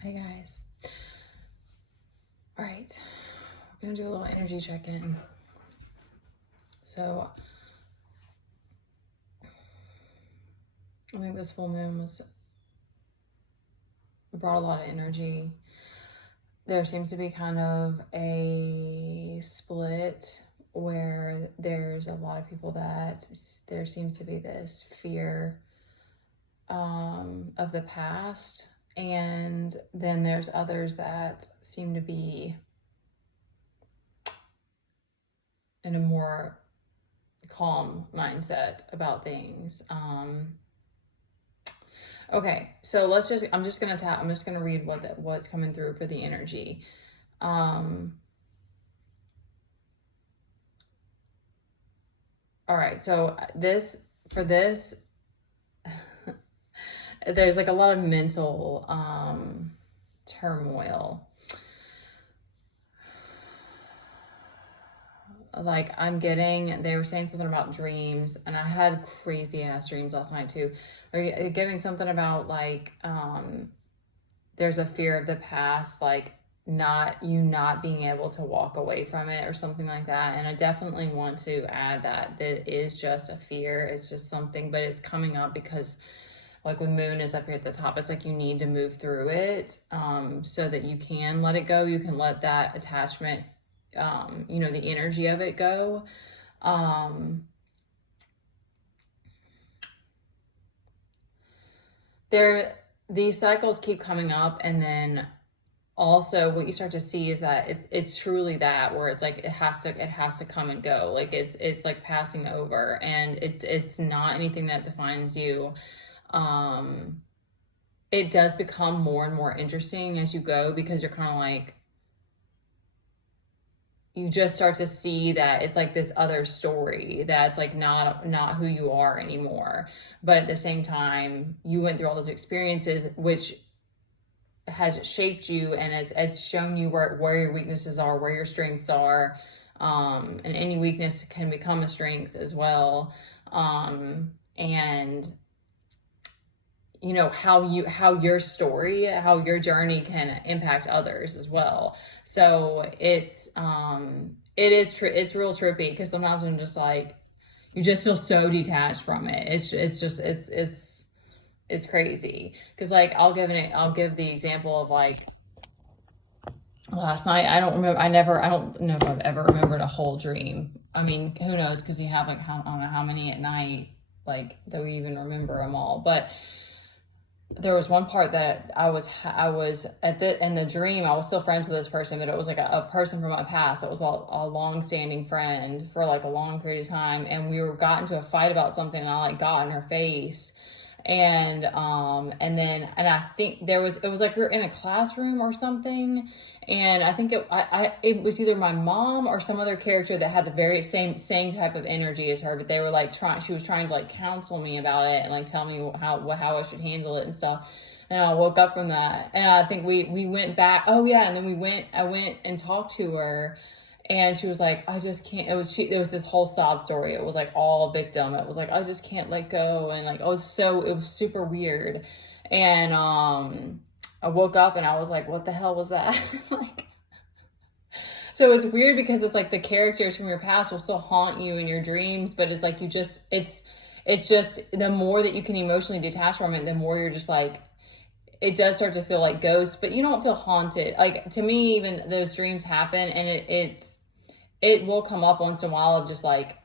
Hey guys. All right, we're gonna do a little energy check-in. So I think this full moon brought a lot of energy. There seems to be kind of a split where there's a lot of people that there seems to be this fear of the past, and then there's others that seem to be in a more calm mindset about things. Okay, so I'm just gonna read what's coming through for the energy. All right, so for this, there's like a lot of mental turmoil. Like they were saying something about dreams, and I had crazy ass dreams last night too. They're giving something about like, there's a fear of the past, like not being able to walk away from it or something like that. And I definitely want to add that is just a fear. It's just something, but it's coming up because like when moon is up here at the top, it's like you need to move through it so that you can let it go. You can let that attachment, the energy of it go. These cycles keep coming up, and then also what you start to see is that it's truly that where it's like it has to come and go. Like it's like passing over, and it's not anything that defines you. It does become more and more interesting as you go, because you're kind of like, you just start to see that it's like this other story that's like not who you are anymore. But at the same time, you went through all those experiences, which has shaped you and has shown you where your weaknesses are, where your strengths are. And any weakness can become a strength as well. And how your story, how your journey can impact others as well. So it's real trippy, because sometimes I'm just like, you just feel so detached from it. It's crazy. Because like I'll give the example of like last night. I don't know if I've ever remembered a whole dream. I mean, who knows, because you have like I don't know how many at night, like that we even remember them all. But there was one part that I was in the dream, I was still friends with this person, but it was like a person from my past that was a long-standing friend for like a long period of time, and we got into a fight about something, and I like got in her face, and I think it was like we were in a classroom or something, and I think it was either my mom or some other character that had the very same type of energy as her, but they were like she was trying to like counsel me about it and like tell me how I should handle it and stuff. And I woke up from that, and I think we went back. Oh yeah, and then I went and talked to her. And she was like, I just can't, it was this whole sob story. It was like all victim. It was like, I just can't let go. And like, it was super weird. And, I woke up and I was like, what the hell was that? Like, so it's weird because it's like the characters from your past will still haunt you in your dreams, but it's like, it's just the more that you can emotionally detach from it, the more you're just like, it does start to feel like ghosts, but you don't feel haunted. Like, to me, even those dreams happen, and it will come up once in a while of just like,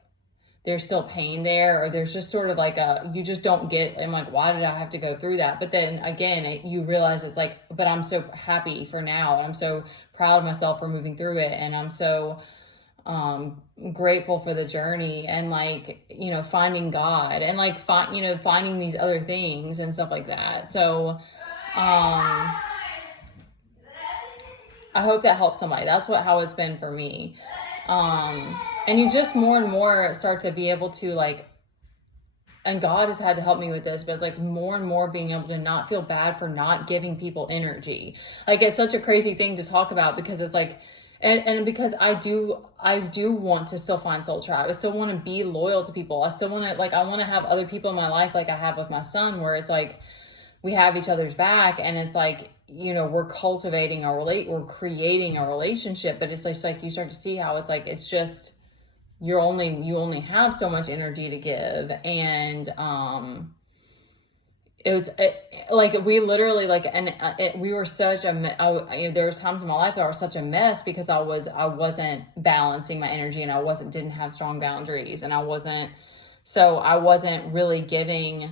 there's still pain there, or there's just sort of like you just don't get, I'm like, why did I have to go through that? But then again, you realize it's like, but I'm so happy for now. I'm so proud of myself for moving through it. And I'm so grateful for the journey, and like, finding God, and like, finding these other things and stuff like that. So, I hope that helps somebody. That's how it's been for me. And you just more and more start to be able to like, and God has had to help me with this, but it's like more and more being able to not feel bad for not giving people energy. Like, it's such a crazy thing to talk about, because it's like, and because I do want to still find soul tribe. I still want to be loyal to people. I still want to, like, I want to have other people in my life like I have with my son, where it's like, we have each other's back, and it's like, you know, we're cultivating we're creating a relationship, but it's just like, you start to see how it's like, it's just, you only have so much energy to give. And, like, we literally, like, and we were such there was times in my life that I was such a mess because I wasn't balancing my energy, and didn't have strong boundaries, and I wasn't really giving.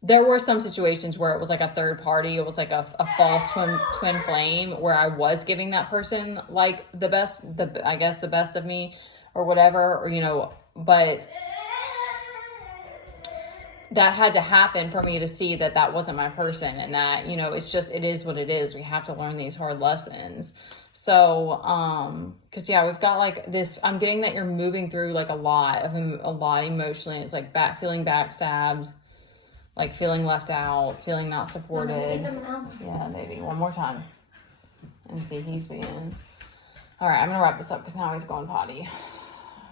There were some situations where it was like a third party. It was like a false twin flame, where I was giving that person like the best of me or whatever, or, you know, but that had to happen for me to see that that wasn't my person, and that, you know, it's just, it is what it is. We have to learn these hard lessons. So, cause yeah, we've got like this, I'm getting that you're moving through like a lot emotionally. It's like feeling backstabbed, like feeling left out, feeling not supported. Yeah, maybe one more time. And see, he's being, all right, I'm gonna wrap this up because now he's going potty.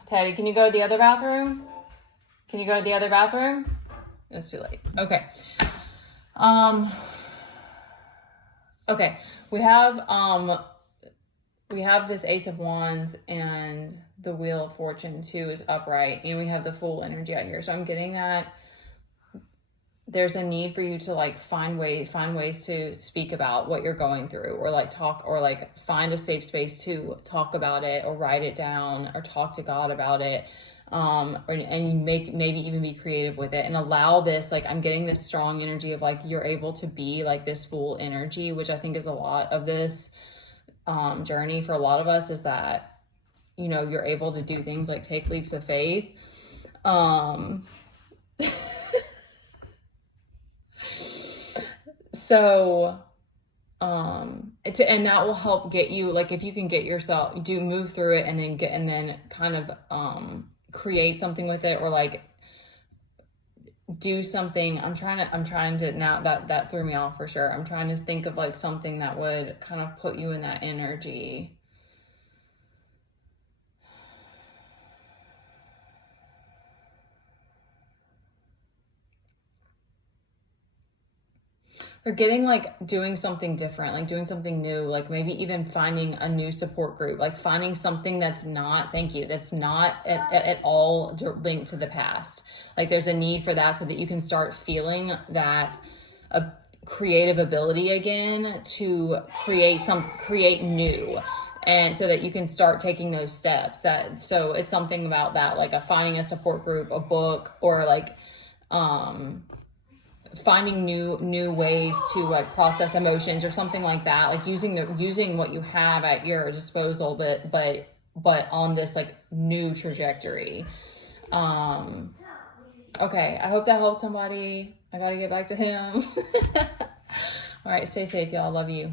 Teddy, can you go to the other bathroom? It's too late. Okay. Okay. We have this Ace of Wands, and the Wheel of Fortune too is upright, and we have the Fool energy out here. So I'm getting that there's a need for you to like find ways to speak about what you're going through, or like talk, or like find a safe space to talk about it, or write it down, or talk to God about it. And maybe even be creative with it, and allow this, like, I'm getting this strong energy of like, you're able to be like this Fool energy, which I think is a lot of this journey for a lot of us, is that, you know, you're able to do things like take leaps of faith. So, and that will help get you, like, if you can get yourself, move through it, and then kind of, create something with it, or like do something. I'm trying to now that threw me off for sure. I'm trying to think of like something that would kind of put you in that energy. Or getting like doing something different, like doing something new, like maybe even finding a new support group, like finding something that's not at all linked to the past. Like there's a need for that, so that you can start feeling that a creative ability again to create new. And so that you can start taking those steps. So it's something about that, like finding a support group, a book, or like, finding new ways to like process emotions, or something like that, like using what you have at your disposal, but on this like new trajectory. Okay, I hope that helped somebody. I gotta get back to him. All right, stay safe, y'all. Love you.